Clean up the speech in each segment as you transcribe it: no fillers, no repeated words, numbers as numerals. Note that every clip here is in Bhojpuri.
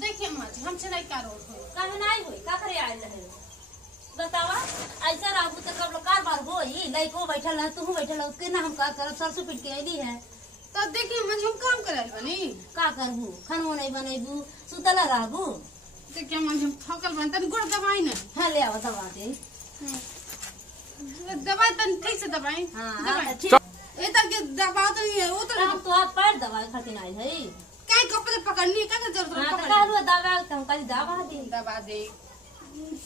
देखिए अम्मा जी हमसे नहीं का रोड हो काहे नहीं होई का करे आइल रहे बतावा ऐसा राबू तो कब कार बार होई लइको बैठल है तू बैठल है उसके ना हम का करब सरसों पीट के आइली है तो देखिए अम्मा जी हम काम कराइल बनी का करबू खानो नहीं बनेबू सुतला रहबू देखिए अम्मा जी हम थकल बन तन गुड़ दवाई ना हां ले आवा दवा दे दवाई तन ठीक से दवाई हां ठीक ए तक के दवा तो नहीं है वो तो हम तो आप पर दवाई खातिर आइल है काई कपड़े पकड़नी का जरूरत हां पकड़ तो कालू दवा तुम कल दवा दे दवा दे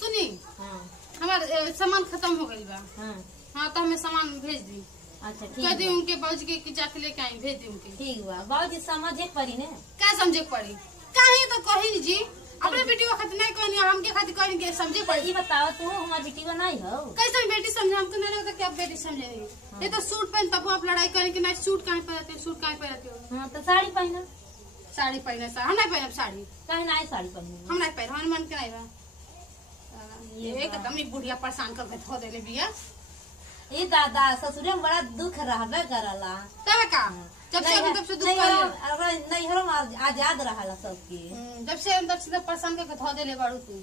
सुनी हां हमार सामान खत्म हो गइल बा हां हां तो हमें सामान भेज दी अच्छा ठीक कह दी उनके बाबूजी के जाके लेके आई भेज दी उनके ठीक बा बाबूजी समझे पड़ी ने क्या समझे पड़ी काहे तो कही जी अपने बेटी को खातिर नहीं कहनी हमके खातिर कहनी के समझे पड़ी ई बताओ तू हमार बेटी बनाई हो कैसे बेटी समझे हमको नहीं लगता कि आप बेटी समझे नहीं ये तो सूट पहन तब आप लड़ाई करें कि नहीं सूट काहे पहनते हो सूट काहे पहनते हो हां तो साड़ी पहना साड़ी पहने सा हम नहीं पहनब साड़ी काहे नहीं साड़ी पहनी हम नहीं पहन हमारे मन के नहीं बा ये एकदम ही बुढ़िया परेशान करके धो देले बिया ये दादा ससुरे में बड़ा दुख रहबे करला तब का जब से हम तब से दुख कर नहीं हरो आजाद रहला सबके जब से हम तब से परेशान करके धो देले बाड़ू तू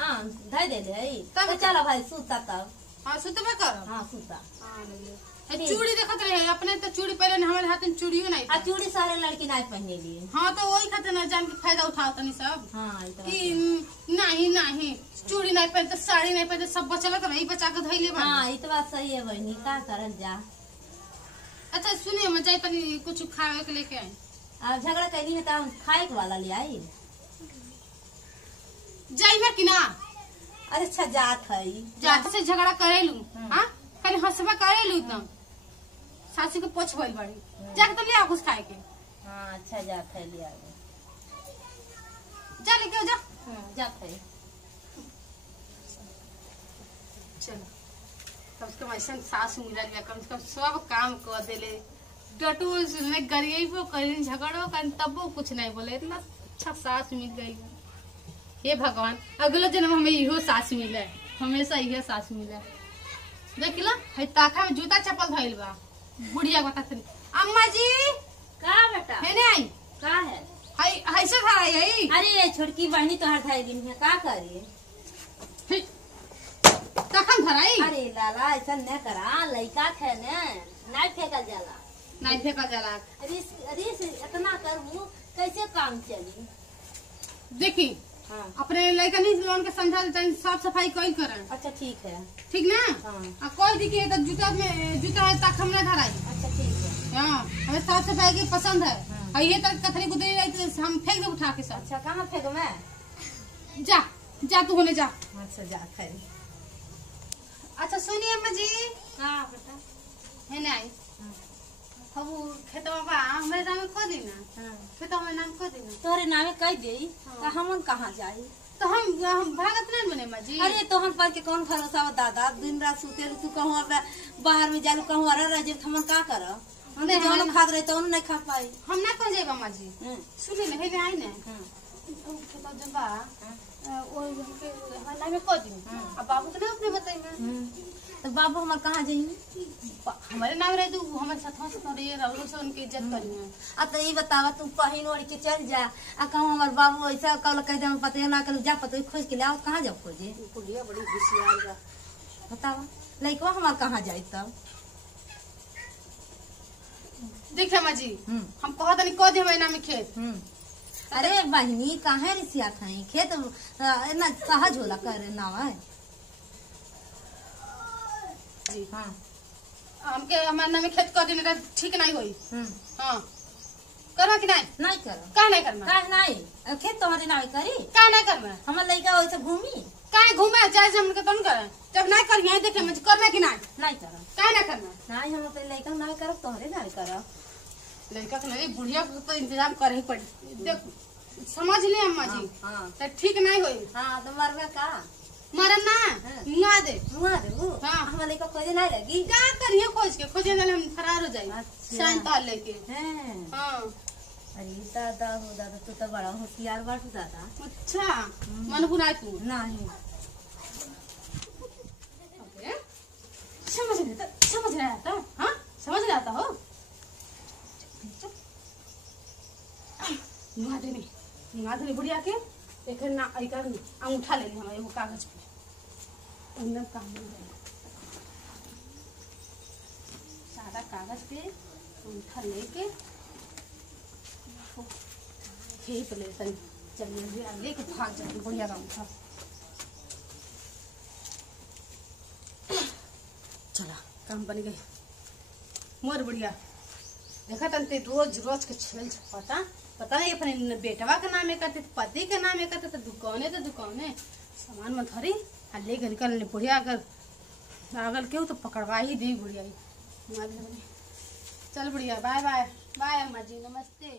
हां धै दे ले तब तो चला भाई सूता तब हां सुतबे कर हां सूता चूड़ी देखत रहे अपने तो चूड़ी पहले हमारे हाथ में चूड़ियो नहीं आ चूड़ी सारे लड़की नहीं पहने लिए हां तो वही खातिर ना जान के फायदा उठाओ तनी सब हां कि नहीं चूड़ी नहीं पहनते साड़ी नहीं पहनते सब बचल तो नहीं बचा के धइले बा हां ई तो बात सही है बहनी का करल जा अच्छा सुनिए मैं जाई तनी कुछ खावे के लेके आई अब झगड़ा कैली है तो खाए के वाला ले आई जाई में कि ना अरे अच्छा जात है जात से झगड़ा करेलू हां खाली हंसबा करेलू तुम सासी के पोछ भइल बाड़ी जाके तो ले आ कुछ खाए के हां अच्छा जात है ले आ जा लेके जा जात है चलो कम से कम ऐसा सास मिलल बा कम से कम सब काम कर देले डटू ने गरीब करी झगड़ो कर तबो कुछ नहीं बोले इतना अच्छा सास मिल गई हे भगवान अगले जन्म हमें इहो सास मिले हमेशा इहे सास मिले देख ला है ताखा में जूता चप्पल धइल बा बुढ़िया बता थी अम्मा जी का बेटा है नहीं आई का है हाय से खा आई अरे छोटकी बहनी तो हर धाई दिन है का करिए तखन धराई अरे लाला ऐसा न करा लइका थे ने नहीं फेंकल जाला नहीं फेंकल जाला अरे इतना करबू कैसे काम चली देखी हाँ अपने लड़का नहीं लोन के समझा साफ सफाई कोई करे अच्छा ठीक है ठीक ना हाँ कोई दिखे तो जूता में जूता है तक हम ना धराई अच्छा ठीक है हाँ हमें साफ सफाई की पसंद है हाँ। ये तक कथरी गुदरी रही तो हम फेंक दे उठा के सब अच्छा कहाँ फेंक मैं जा जा तू होने जा अच्छा जा खैर अच्छा सुनिए अम्मा जी हाँ बेटा है नहीं हम खेतवा बा हमारे नाम खो दी ना हाँ खेतवा में नाम खो दी ना तोरे नामे कह दे हाँ। हमन कहाँ जाई तो हम भागत नहीं बने अम्मा जी अरे तोहन पर के कौन भरोसा हो दादा दिन रात सुते तू कहूँ बाहर में जालू कहूँ अरे रह जब हमन का कर हमने जौन खाद रहे तो नहीं खा पाई हम ना कह जाए अम्मा जी सुनिए ना है आई ना खेतवा जब बा हमारे नाम खो दी अब बाबू तो नहीं अपने बताई तो बाबू हमार कहाँ जाइए हमारे नाम रहे तो हमारे साथ रहिए रहो से उनकी इज्जत करिए अब तो ये बतावा तू पहन ओढ़ के चल जा आ कहूँ हमार बाबू ऐसा कल कह दे पता ना कर जा पता खोज के ले आओ कहाँ जाओ खोजे बुढ़िया बड़ी होशियार बा बतावा लइकवा हमार कहाँ जाए तब देखिए अम्मा जी हम कहत नहीं कह दे हमारे नाम खेत अरे बहनी कहाँ रिसिया खाई खेत इतना सहज होला करे ना है जी हाँ हमके हमारे नाम खेत कह दे मेरा ठीक नहीं होई हाँ करना कि नहीं नहीं करो काहे नहीं करना काहे नहीं खेत तुम्हारे नाम करी काहे नहीं करना हमार लइका वैसे घूमी काहे घूमे जाए से हमके तुम करे जब नहीं कर यहीं देखे मुझे करना कि नहीं नहीं करो काहे नहीं करना नहीं हम अपने लइका नहीं करब तोहरे नहीं करब लड़का के नहीं बुढ़िया को तो इंतजाम करे ही पड़ी देख समझ ले अम्मा जी हाँ तो ठीक नहीं होई हाँ तो मरवे का मरम ना मुआ दे मुआ देबू हाँ। हमार लइका खोजे नहीं लगी क्या करिए खोज के खोजे ना हम फरार हो जाए अच्छा। शान ताल लेके हैं हाँ अरे दादा हो दादा तू तो बड़ा होशियार बाटू दादा अच्छा मन बुनाए तू नहीं समझ नहीं आता हाँ समझ नहीं आता हो मुआ दे नहीं माधुरी बुढ़िया के एक ना एक अंगूठा ले ली हम एगो कागज पे अंदर काम नहीं रहे सादा कागज पे अंगूठा लेके यही पे ले तनी चलिए लेके भाग जाती बुढ़िया का अंगूठा चला काम बन गई मोर बुढ़िया देखा तंते रोज रोज के छेल छपटा पता नहीं अपने बेटवा के नामे करते पति के नामे करते तो दुकाने सामान में धरी आ लेके निकल बुढ़िया अगर क्यों तो पकड़वा ही दी बुढ़िया चल बुढ़िया बाय बाय बाय अम्मा जी नमस्ते।